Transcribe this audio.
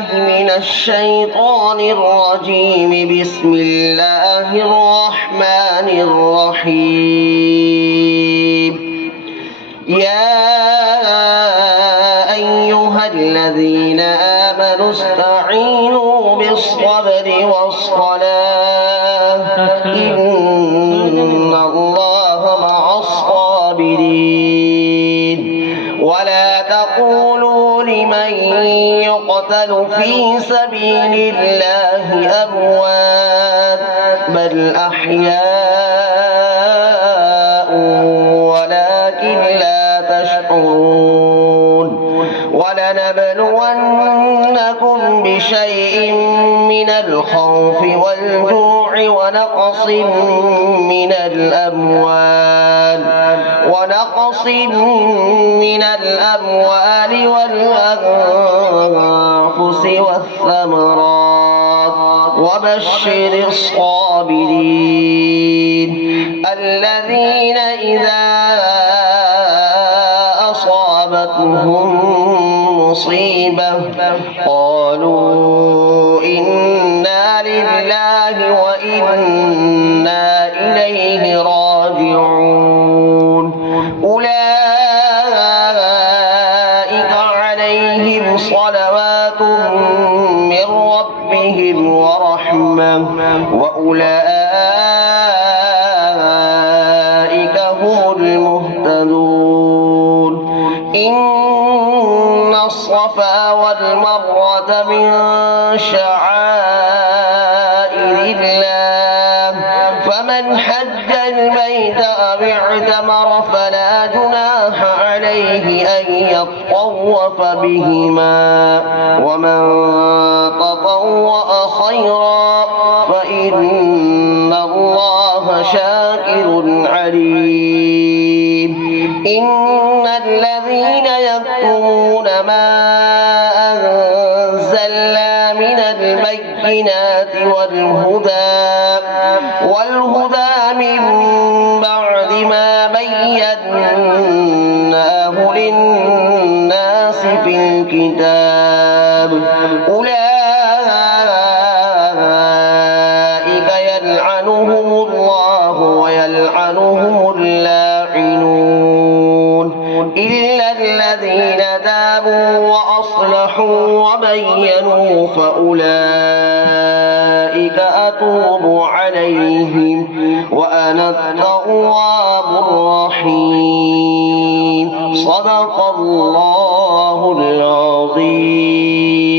بالله من الشيطان الرجيم. بسم الله الرحمن الرحيم. يا أيها الذين آمنوا استعينوا بالصبر والصلاة إن الله مع الصابرين. ولا تقولوا لمن يقتل في سبيل الله أموات بل أحياء ولكن لا تشعرون. ولنبلونكم بشيء من الخوف والجوع ونقص من الأموال والأنفس والثمرات وبشر الصابرين الذين إذا أصابتهم مصيبة قالوا إنا لله وإنا إليه راجعون. أولئك عليهم صلوات من ربهم ورحمة وأولئك هم المهتدون. إن الصفا والمروة من شعائر الله فمن حج البيت أو اعتمر فلا جناح عليه أن يطوف بهما ومن تطوع خيرا فإن الله شاكر عليم. إن الذين يكتمون ما أنزلنا من البينات والهدى من بعد ما بيناه للناس في الكتاب أولئك يلعنهم الله ويلعنهم اللاعنون إلا الذين تابوا وأصلحوا وبينوا فأولئك أتوب عليهم وأنا التواب الرحيم. صدق الله العظيم.